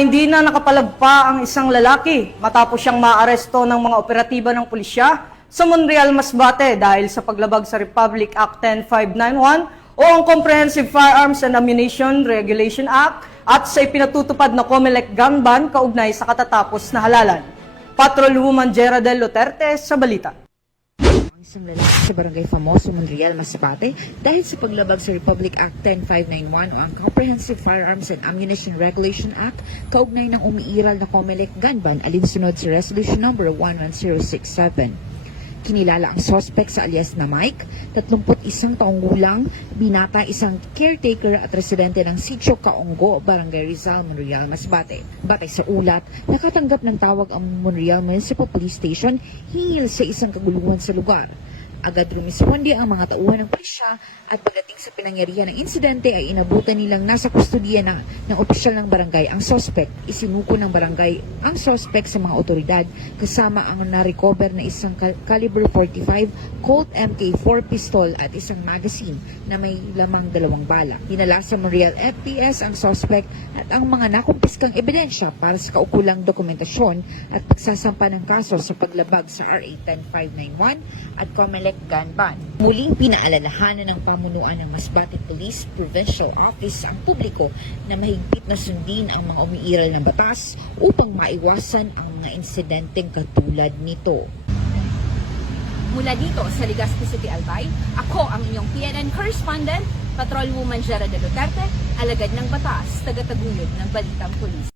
Hindi na nakapalagpa ang isang lalaki matapos siyang maaresto ng mga operatiba ng pulisya sa Monreal, Masbate dahil sa paglabag sa Republic Act 10591 o ang Comprehensive Firearms and Ammunition Regulation Act at sa ipinatutupad na COMELEC gun ban kaugnay sa katatapos na halalan. Patrolwoman Jera Del Luterte sa balita. Isang lalaki sa Barangay Famoso, Monreal, Masbate dahil sa paglabag sa Republic Act 10591 o ang Comprehensive Firearms and Ammunition Regulation Act kaugnay ng umiiral na COMELEC gun ban alinsunod sa Resolution number 11067. Kinilala ang suspect sa alias na Mike, 31 taong gulang, binata, isang caretaker at residente ng Sitio Kaonggo, Barangay Rizal, Monreal, Masbate. Batay sa ulat, nakatanggap ng tawag ang Monreal Municipal Police Station hinggil sa isang kaguluhan sa lugar. Agad rumisponde ang mga tauhan ng pulisya at pagdating sa pinangyarihan ng insidente ay inabutan nilang nasa kustodiya ng opisyal ng barangay ang suspect. Isinuko ng barangay ang suspect sa mga otoridad kasama ang na-recover na isang caliber 45 Colt MK4 pistol at isang magazine na may lamang 2 bala. Dinala sa Monreal FPS ang suspect at ang mga nakumpiskang ebidensya para sa kaukulang dokumentasyon at pagsasampa ng kaso sa paglabag sa RA 10591 at COMELEC gun ban. Muling pinaalalahanan ng pamunuan ng Masbate Police Provincial Office ang publiko na mahigpit na sundin ang mga umiiral na batas upang maiwasan ang mga insidenteng katulad nito. Mula dito sa Legazpi City, Albay, ako ang inyong PNN correspondent, Patrolwoman Jera Del Luterte, alagad ng batas, tagataguyod ng Balitang Pulis.